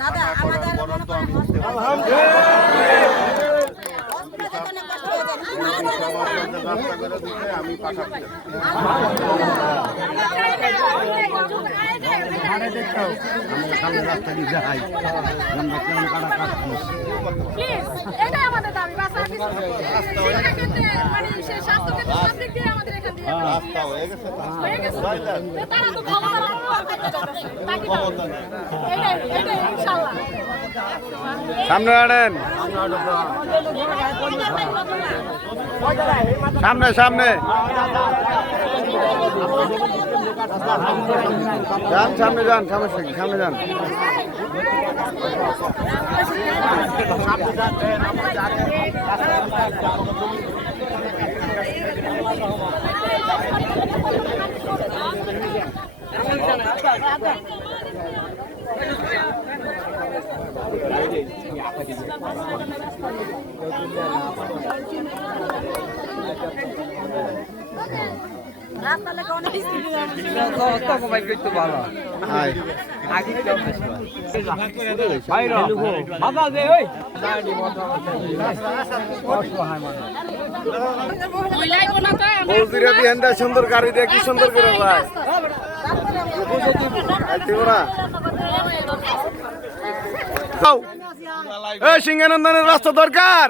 দাদা আমাদের বরাদ্দ আমি দিতে পারবো। রাস্তা করে দিতে আমি পাঠাচ্ছি। সামনে রাস্তা দিয়ে যাই আমরা কেমন কাটা কাজ করছি। প্লিজ এটাই আমাদের দাবি বাস আর কিছু মানে সে স্বাস্থ্য ক্ষেত্রে সব দিক দিয়ে আমাদের এখান থেকে রাস্তা হয়ে গেছে হয়ে গেছে তারা তো ক্ষমতা এটাই ইনশাআল্লাহ সামনে আনেন, সামনে সামনে যান, সামনে যান, সমস্যা কি, সামনে যান। রাস্তা লেগে অনেক সুন্দর গাড়ি দিয়ে কি সুন্দর করে ভাই সিংহানন্দনের রাস্তা দরকার।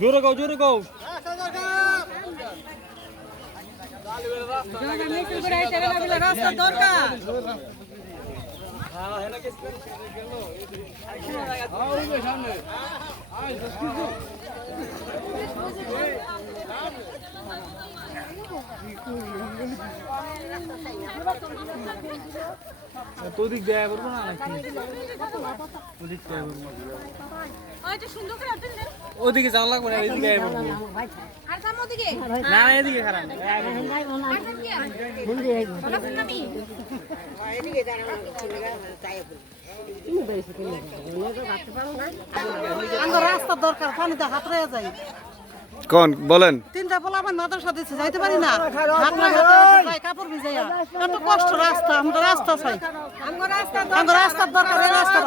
জোরে কও, জোরে কও। রাস্তা দরকার। তোদিক দেয়া করবো না নাকি? ওদিক দেয়া করবো। ওইটা সুন্দর করে আপনি দেন ওদিকে যাওয়া লাগবে না, এদিকে দেয়া করবো। আর সামনে দিকে না, এদিকে খারাপ না। রাস্তা দরকার, পানিতে হাত রয়ে যায়। কোন বলেন? তিনটা বলা আমার মাদ্রাসা দিচ্ছে, যাইতে পারি না, কাপড় ভিজাইয়া এত কষ্ট রাস্তা, আমরা রাস্তা চাই, রাস্তার দরকার, রাস্তা